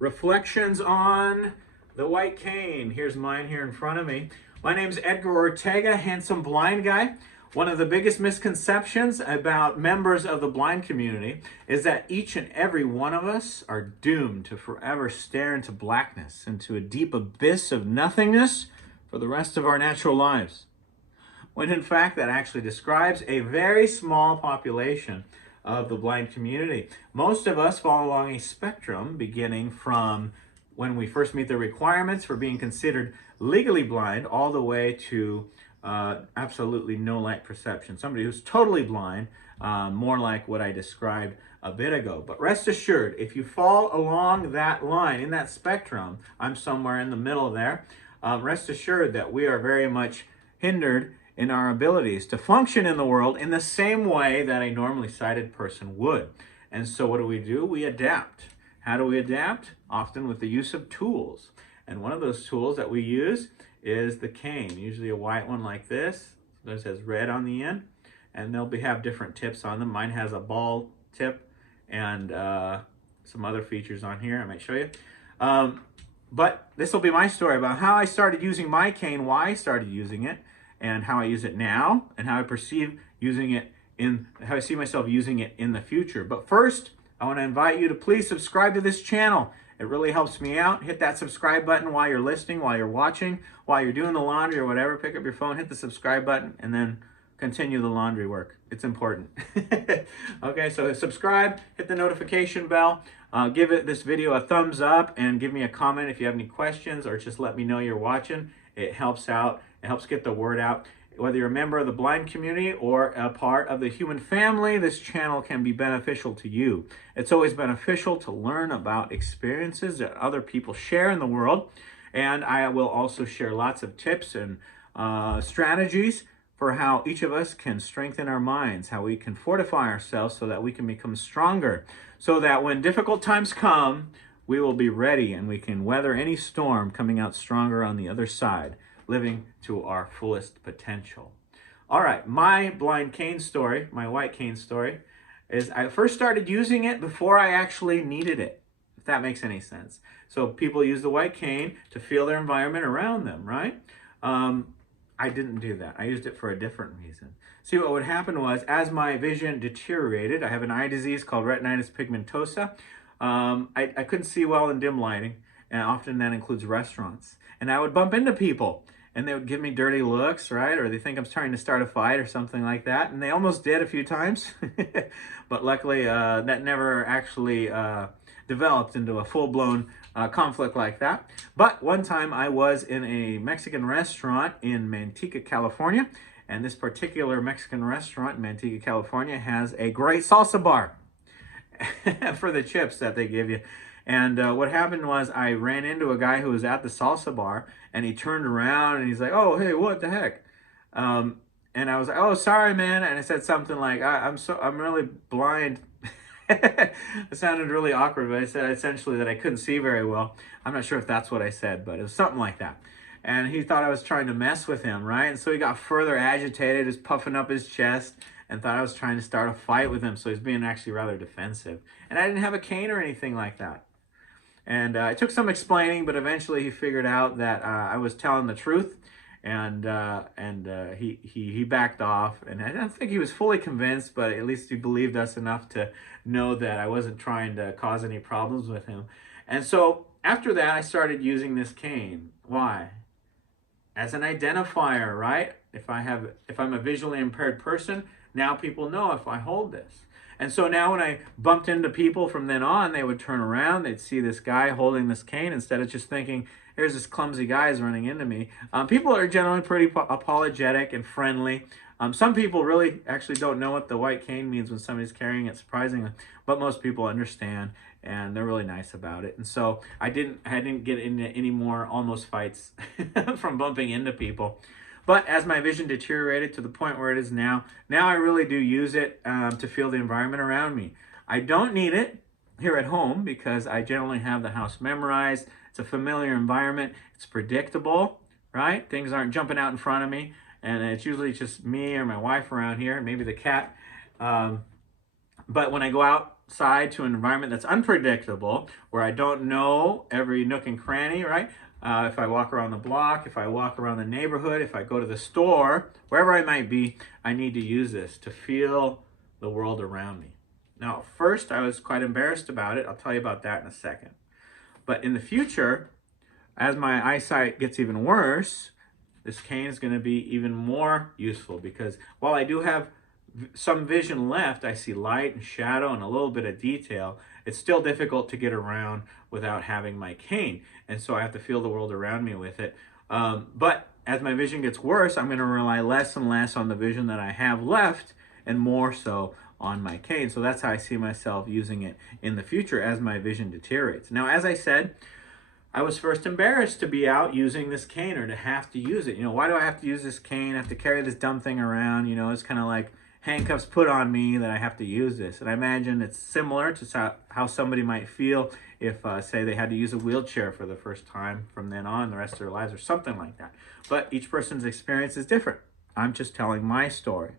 Reflections on the white cane. Here's mine here in front of me. My name's Edgar Ortega, handsome blind guy. One of the biggest misconceptions about members of the blind community is that each and every one of us are doomed to forever stare into blackness, into a deep abyss of nothingness for the rest of our natural lives. When in fact that actually describes a very small population of the blind community. Most of us fall along a spectrum beginning from when we first meet the requirements for being considered legally blind all the way to absolutely no light perception. Somebody who's totally blind, more like what I described a bit ago. But rest assured, if you fall along that line, in that spectrum, I'm somewhere in the middle there, rest assured that we are very much hindered in our abilities to function in the world in the same way that a normally sighted person would. And so what do? We adapt. How do we adapt? Often with the use of tools. And one of those tools that we use is the cane, usually a white one like this. This has red on the end, and they'll have different tips on them. Mine has a ball tip and some other features on here. I might show you. But this will be my story about how I started using my cane, why I started using it, and how I use it now, and how I perceive using it how I see myself using it in the future. But first, I want to invite you to please subscribe to this channel. It really helps me out. Hit that subscribe button while you're listening, while you're watching, while you're doing the laundry or whatever. Pick up your phone, hit the subscribe button, and then continue the laundry work. It's important. Okay, so subscribe, hit the notification bell, give this video a thumbs up, and give me a comment if you have any questions, or just let me know you're watching. It helps out. It helps get the word out. Whether you're a member of the blind community or a part of the human family, this channel can be beneficial to you. It's always beneficial to learn about experiences that other people share in the world. And I will also share lots of tips and strategies for how each of us can strengthen our minds, how we can fortify ourselves so that we can become stronger, so that when difficult times come, we will be ready and we can weather any storm, coming out stronger on the other side, living to our fullest potential. All right, my blind cane story, my white cane story, is I first started using it before I actually needed it, if that makes any sense. So people use the white cane to feel their environment around them, right? I didn't do that. I used it for a different reason. See, what would happen was, as my vision deteriorated, I have an eye disease called retinitis pigmentosa. I couldn't see well in dim lighting, and often that includes restaurants. And I would bump into people, and they would give me dirty looks, right? Or they think I'm trying to start a fight or something like that. And they almost did a few times. But luckily, that never actually developed into a full-blown conflict like that. But one time I was in a Mexican restaurant in Manteca, California. And this particular Mexican restaurant in Manteca, California has a great salsa bar for the chips that they give you. And what happened was I ran into a guy who was at the salsa bar, and he turned around and he's like, "Oh, hey, what the heck?" And I was like, "Oh, sorry, man." And I said something like, I'm really blind." It sounded really awkward, but I said essentially that I couldn't see very well. I'm not sure if that's what I said, but it was something like that. And he thought I was trying to mess with him, right? And so he got further agitated, just puffing up his chest, and thought I was trying to start a fight with him. So he's being actually rather defensive. And I didn't have a cane or anything like that. And it took some explaining, but eventually he figured out that I was telling the truth, and he backed off. And I don't think he was fully convinced, but at least he believed us enough to know that I wasn't trying to cause any problems with him. And so after that, I started using this cane. Why? As an identifier, right? If I'm a visually impaired person, now people know if I hold this. And so now when I bumped into people from then on, they would turn around, they'd see this guy holding this cane instead of just thinking, here's this clumsy guy is running into me. People are generally pretty apologetic and friendly. Some people really actually don't know what the white cane means when somebody's carrying it, surprisingly, but most people understand, and they're really nice about it. And so I didn't get into any more almost fights from bumping into people. But as my vision deteriorated to the point where it is now I really do use it to feel the environment around me. I don't need it here at home because I generally have the house memorized. It's a familiar environment. It's predictable, right? Things aren't jumping out in front of me. And it's usually just me or my wife around here, maybe the cat. But when I go out outside to an environment that's unpredictable, where I don't know every nook and cranny, right? If I walk around the block, if I walk around the neighborhood, if I go to the store, wherever I might be, I need to use this to feel the world around me. Now, at first, I was quite embarrassed about it. I'll tell you about that in a second. But in the future, as my eyesight gets even worse, this cane is going to be even more useful, because while I do have some vision left, I see light and shadow and a little bit of detail. It's still difficult to get around without having my cane, and so I have to feel the world around me with it. But as my vision gets worse, I'm going to rely less and less on the vision that I have left and more so on my cane. So that's how I see myself using it in the future as my vision deteriorates. Now, as I said, I was first embarrassed to be out using this cane, or to have to use it. You know, why do I have to use this cane? I have to carry this dumb thing around. You know, it's kind of like handcuffs put on me that I have to use this. And I imagine it's similar to how somebody might feel if, say, they had to use a wheelchair for the first time from then on the rest of their lives, or something like that. But each person's experience is different. I'm just telling my story.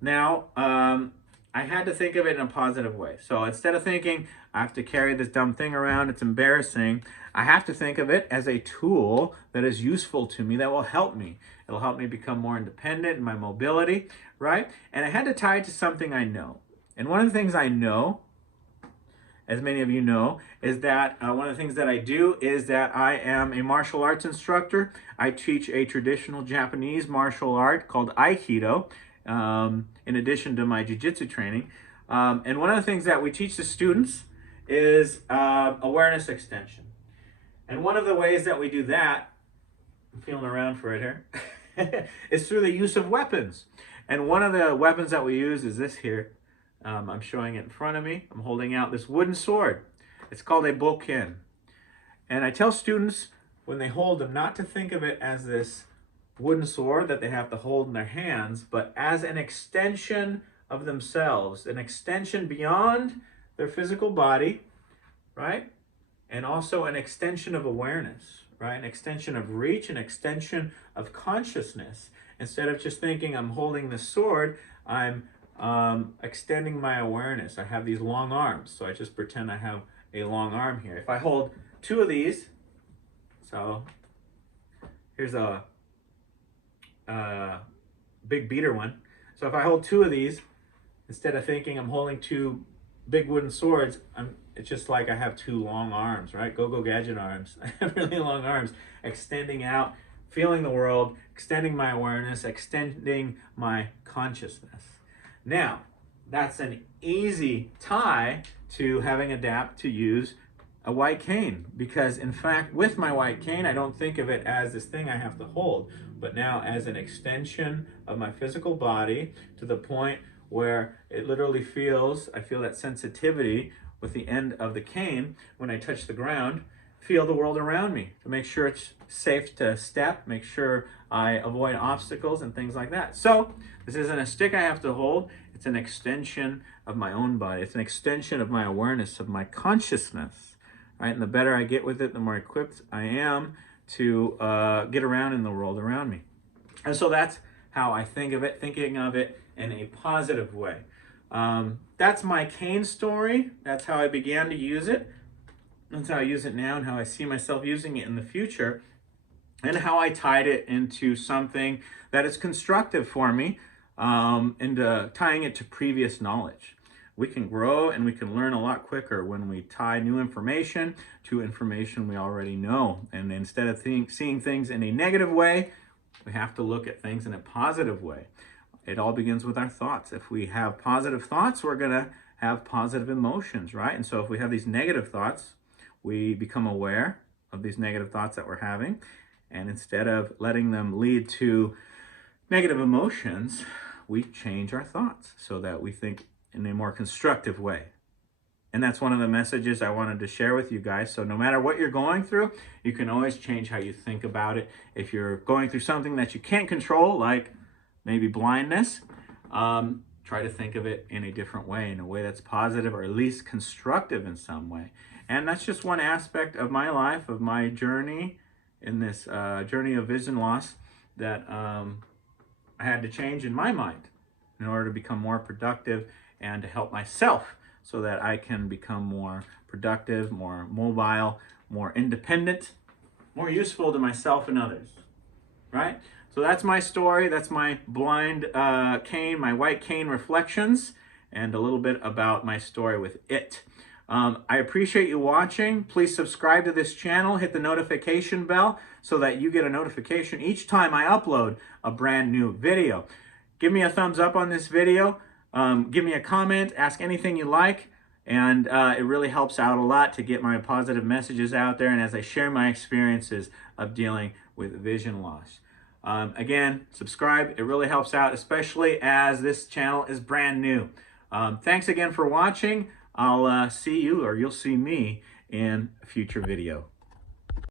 Now, I had to think of it in a positive way. So instead of thinking, I have to carry this dumb thing around, it's embarrassing, I have to think of it as a tool that is useful to me, that will help me. It'll help me become more independent in my mobility, right? And I had to tie it to something I know. And one of the things I know, as many of you know, is that one of the things that I do is that I am a martial arts instructor. I teach a traditional Japanese martial art called Aikido, in addition to my jiu-jitsu training. And one of the things that we teach the students is awareness extension. And one of the ways that we do that, I'm feeling around for it here, is through the use of weapons. And one of the weapons that we use is this here. I'm showing it in front of me. I'm holding out this wooden sword. It's called a bokken. And I tell students when they hold them not to think of it as this wooden sword that they have to hold in their hands, but as an extension of themselves, an extension beyond their physical body, right? And also an extension of awareness, right? An extension of reach, an extension of consciousness. Instead of just thinking I'm holding the sword, I'm extending my awareness. I have these long arms, so I just pretend I have a long arm here. If I hold two of these, so here's a big beater one. So if I hold two of these, instead of thinking I'm holding two big wooden swords, it's just like I have two long arms, right? Go-go gadget arms. I have really long arms, extending out, feeling the world, extending my awareness, extending my consciousness. Now, that's an easy tie to having adapt to use a white cane, because in fact, with my white cane, I don't think of it as this thing I have to hold, but now as an extension of my physical body, to the point where it literally feels, I feel that sensitivity with the end of the cane when I touch the ground, feel the world around me to make sure it's safe to step, make sure I avoid obstacles and things like that. So this isn't a stick I have to hold, it's an extension of my own body. It's an extension of my awareness, of my consciousness, right? And the better I get with it, the more equipped I am to get around in the world around me. And so that's how I think of it, thinking of it in a positive way. That's my cane story. That's how I began to use it. That's how I use it now, and how I see myself using it in the future, and how I tied it into something that is constructive for me, and tying it to previous knowledge. We can grow and we can learn a lot quicker when we tie new information to information we already know. And instead of seeing things in a negative way, we have to look at things in a positive way. It all begins with our thoughts. If we have positive thoughts, we're going to have positive emotions, right? And so if we have these negative thoughts, we become aware of these negative thoughts that we're having. And instead of letting them lead to negative emotions, we change our thoughts so that we think in a more constructive way. And that's one of the messages I wanted to share with you guys. So no matter what you're going through, you can always change how you think about it. If you're going through something that you can't control, like maybe blindness, try to think of it in a different way, in a way that's positive, or at least constructive in some way. And that's just one aspect of my life, of my journey in this journey of vision loss that I had to change in my mind in order to become more productive and to help myself so that I can become more productive, more mobile, more independent, more useful to myself and others, right? So that's my story. That's my blind cane, my white cane reflections, and a little bit about my story with it. I appreciate you watching. Please subscribe to this channel, hit the notification bell so that you get a notification each time I upload a brand new video. Give me a thumbs up on this video. Give me a comment, ask anything you like, and it really helps out a lot to get my positive messages out there and as I share my experiences of dealing with vision loss. Again, subscribe. It really helps out, especially as this channel is brand new. Thanks again for watching. I'll see you, or you'll see me, in a future video.